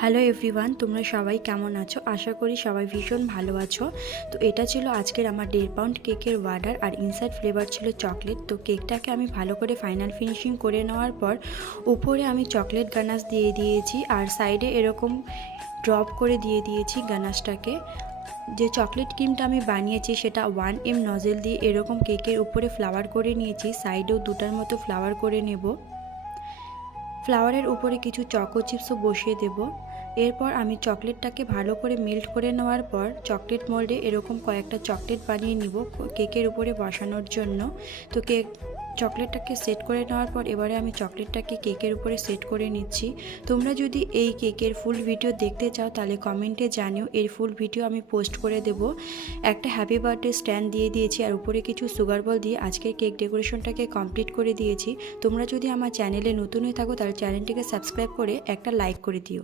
Hello everyone, তোমরা সবাই কেমন আছো? আশা করি সবাই ভীষণ ভালো আছো। তো এটা ছিল আজকের আমার 1.5 পাউন্ড কেকের অর্ডার, আর ইনসাইড ফ্লেভার ছিল চকলেট। তো কেকটাকে আমি ভালো করে ফাইনাল ফিনিশিং করে নেওয়ার পর উপরে আমি চকলেট গানাশ দিয়ে দিয়েছি, আর সাইডে এরকম ড্রপ করে দিয়ে দিয়েছি গানাশটাকে। যে চকলেট ক্রিমটা আমি বানিয়েছি সেটা 1M নজেল দিয়ে এরকম কেকের উপরে ফ্লাওয়ার করে নিয়েছি, সাইডেও দুটার মতো ফ্লাওয়ার করে নেব। ফ্লাওয়ারের উপরে কিছু চকো চিপসও বসিয়ে দেব। এরপর আমি চকলেটটাকে ভালো করে মেল্ট করে নেওয়ার পর চকলেট মোল্ডে এরকম কয়েকটা চকলেট বানিয়ে নিব কেকের উপরে বসানোর জন্য। তো চকলেটটাকে সেট করে নেওয়ার পর এবারে আমি চকলেটটাকে কেকের উপরে সেট করে নিচ্ছি। তোমরা যদি এই কেকের ফুল ভিডিও দেখতে চাও তাহলে কমেন্টে জানিও, এর ফুল ভিডিও আমি পোস্ট করে দেব। একটা হ্যাপি বার্থডে স্ট্যান্ড দিয়ে দিয়েছি, আর উপরে কিছু সুগার বল দিয়ে আজকে কেক ডেকোরেশনটাকে কমপ্লিট করে দিয়েছি। তোমরা যদি আমার চ্যানেলে নতুন হয়ে থাকো তাহলে চ্যানেলটিকে সাবস্ক্রাইব করে একটা লাইক করে দিও।